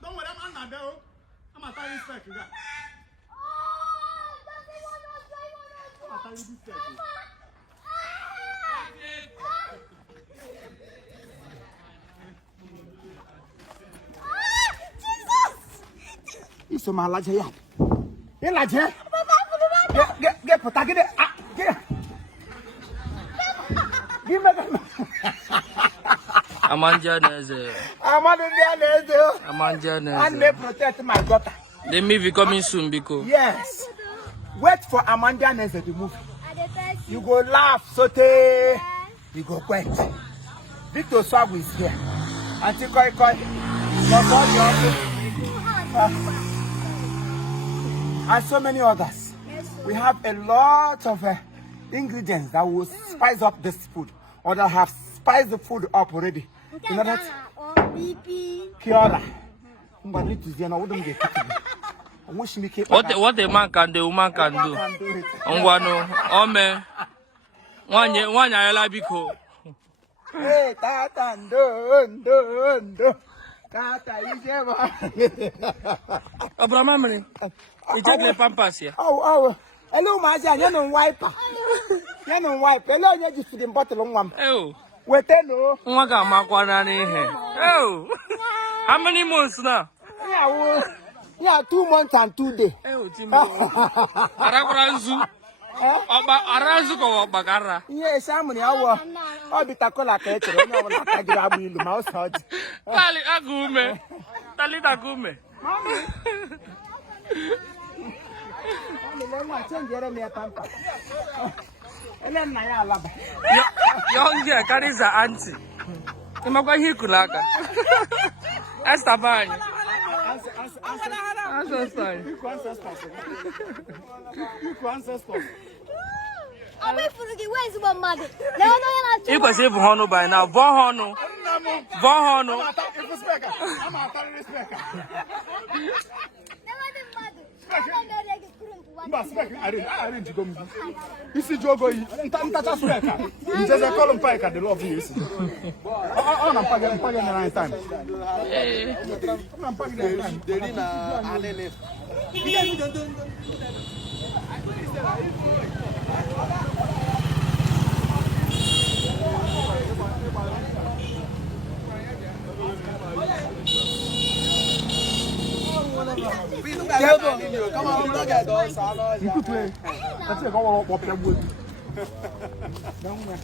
Don't worry, I'm not there. I'm a tiny speck. Isso my large here. You large here? Get put get it. Get. Give me that. Amanjanese. And they protect my daughter. The movie coming soon because. Yes. Wait for Amanjanese the movie. You go laugh, saute. You go quit. Victor Swag is here. Auntie Koi Koi. And so many others. We have a lot of ingredients that will spice up this food, or that have spiced the food up already. You know that? Kiora. What a man can do, woman can do. Ongwano, ome. One ayala biko. Hey, tata, do. Tata, Abramamani. We take the pampas here. Oh. Hello, Maja, you know wiper. You know wipe. Hello, you just feed the bottle on one. Oh. Wait, hello. Waga makwana ni he. Oh. How many months now? Yeah, 2 months and 2 days. Oh, Timbo. Arazu. Arazu ko bagara. Yes, I'm in our. I'll be tacola catcher. I will not grab you the mouse hot. Tali agume. Tali agume. Young here carries the auntie. Imagwa hikulaka. Estabani. I'm waiting for the where's one mother. No, you can save Hono by now. Vohono. I'm I didn't go. You see, Jogo, you just call him Pike at the love you. I'm packing the right time. I'm packing the come on, look at those. You could play. That's a go up your wood. Don't worry.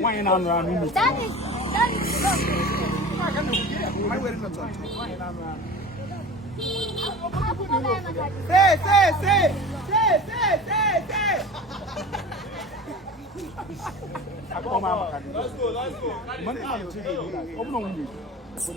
Why not around? that is. My wedding not on. Say. Let's go.